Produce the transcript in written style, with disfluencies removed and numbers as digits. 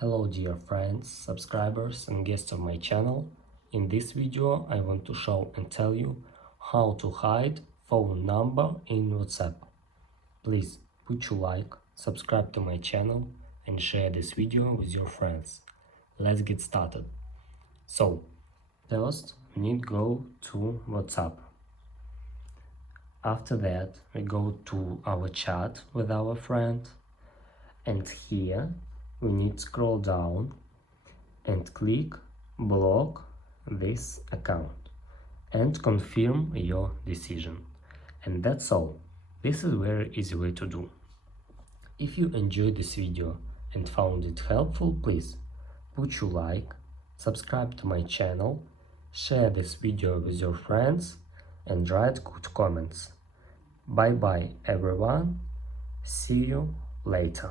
Hello dear friends, subscribers and guests of my channel. In this video I want to show and tell you how to hide phone number in WhatsApp. Please put your like, subscribe to my channel and share this video with your friends. Let's get started. So, first we need to go to WhatsApp. After that we go to our chat with our friend, and here we need to scroll down and click block this account and confirm your decision. And that's all. This is a very easy way to do. If you enjoyed this video and found it helpful, please put your like, subscribe to my channel, share this video with your friends and write good comments. Bye bye everyone, see you later.